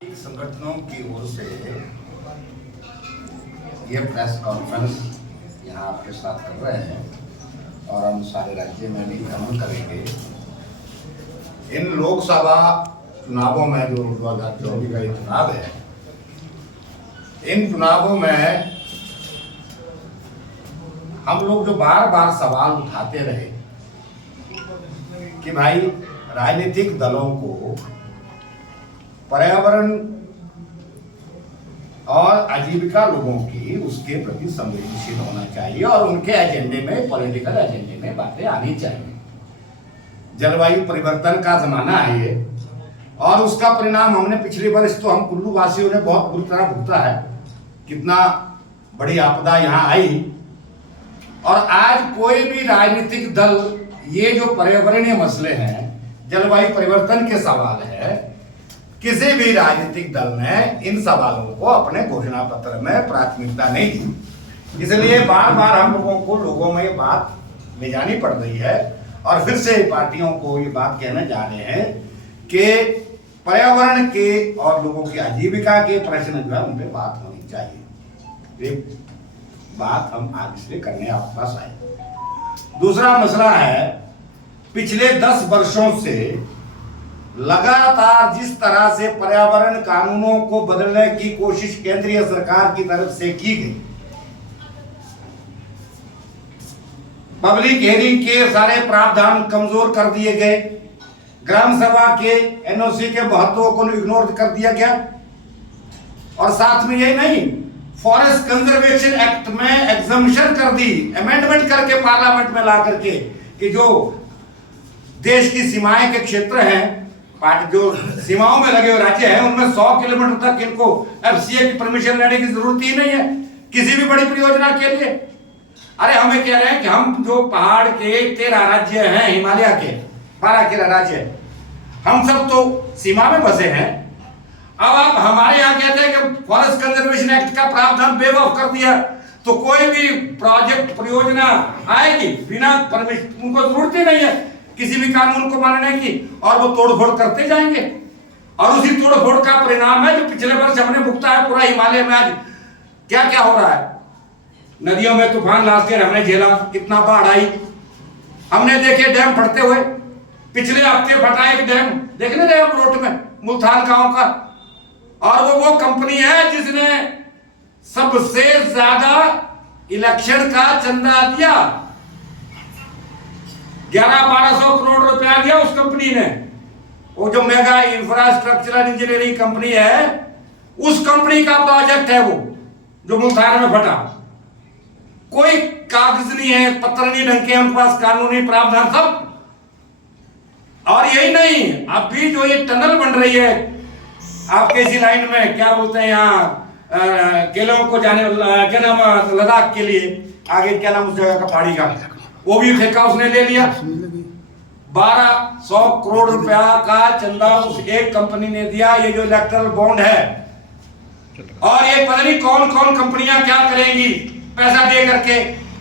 संगठनों की ओर से ये प्रेस कॉन्फ्रेंस यहाँ आपके साथ कर रहे हैं और हम सारे राज्य में भी भ्रमण करेंगे। इन लोकसभा चुनावों में जो 2024 का ये चुनाव है, इन चुनावों में हम लोग जो बार बार सवाल उठाते रहे कि भाई राजनीतिक दलों को पर्यावरण और आजीविका लोगों की उसके प्रति संवेदनशील होना चाहिए और उनके एजेंडे में, पॉलिटिकल एजेंडे में बातें आनी चाहिए। जलवायु परिवर्तन का जमाना है ये, और उसका परिणाम हमने पिछले वर्ष तो हम कुल्लू वासियों ने बहुत बुरी तरह भुगता है। कितना बड़ी आपदा यहाँ आई, और आज कोई भी राजनीतिक दल ये जो पर्यावरणीय मसले हैं, जलवायु परिवर्तन के सवाल है, किसी भी राजनीतिक दल ने इन सवालों को अपने घोषणा पत्र में प्राथमिकता नहीं दी। इसलिए बार बार हम लोगों में ये बात ले जानी पड़ रही है और फिर से पार्टियों को ये बात कहने जा रहे हैं कि पर्यावरण के और लोगों की आजीविका के प्रश्न जो है उन पर बात होनी चाहिए। एक बात हम आगे से करने आपके पास आए। दूसरा मसला है, पिछले 10 वर्षों से लगातार जिस तरह से पर्यावरण कानूनों को बदलने की कोशिश केंद्रीय सरकार की तरफ से की गई, पब्लिक हियरिंग के सारे प्रावधान कमजोर कर दिए गए, ग्राम सभा के एनओसी के महत्व को इग्नोर कर दिया गया, और साथ में ये नहीं, फॉरेस्ट कंजर्वेशन एक्ट में एग्जम्पशन कर दी, अमेंडमेंट करके पार्लियामेंट में ला करके कि जो देश की सीमाएं के क्षेत्र हैं, जो सीमाओं में लगे हुए राज्य हैं, उनमें 100 किलोमीटर तक इनको एफसीए की परमिशन लेने की जरूरत ही नहीं है किसी भी बड़ी परियोजना के लिए। अरे हमें कह रहे हैं कि हम जो पहाड़ के 13 राज्य हैं, हिमालय के 12 राज्य, हम सब तो सीमा में बसे हैं। अब आप हमारे यहाँ कहते हैं कि फॉरेस्ट कंजर्वेशन एक्ट का प्रावधान वेव ऑफ कर दिया तो कोई भी प्रोजेक्ट परियोजना आएगी बिना परमिशन, उनको जरूरत ही नहीं है किसी भी कानून को मानने की, और वो तोड़फोड़ करते जाएंगे। और उसी तोड़फोड़ का परिणाम है जो पिछले वर्ष हमने भुगता है पूरा हिमालय में। आज क्या क्या हो रहा है, नदियों में तूफान लास्ट ईयर हमने झेला, कितना बाढ़ आई, हमने देखे डैम फटते हुए। पिछले हफ्ते फटा एक डैम, देखने गए हम रोड में, मुल्तान गांव का, और वो कंपनी है जिसने सबसे ज्यादा इलेक्शन का चंदा दिया, 1100-1200 करोड़ रुपया दिया उस कंपनी ने। वो जो मेगा इंफ्रास्ट्रक्चरल इंजीनियरिंग कंपनी है, उस कंपनी का प्रोजेक्ट है वो जो मुल्तान में फटा। कोई कागज नहीं है, पत्र नहीं ढंग के उनके पास, कानूनी प्रावधान सब। और यही नहीं, अभी जो ये टनल बन रही है आपके इसी लाइन में, क्या बोलते हैं यहाँ केलों को जाने, क्या नाम, लद्दाख के लिए आगे, क्या नाम उस जगह का, पहाड़ी का, वो भी ठेका उसने ले लिया। 1200 करोड़ रुपया का चंदा उस एक कंपनी ने दिया, ये जो इलेक्टरल बॉन्ड है। और ये पता नहीं कौन कौन कंपनियां क्या करेंगी पैसा दे करके।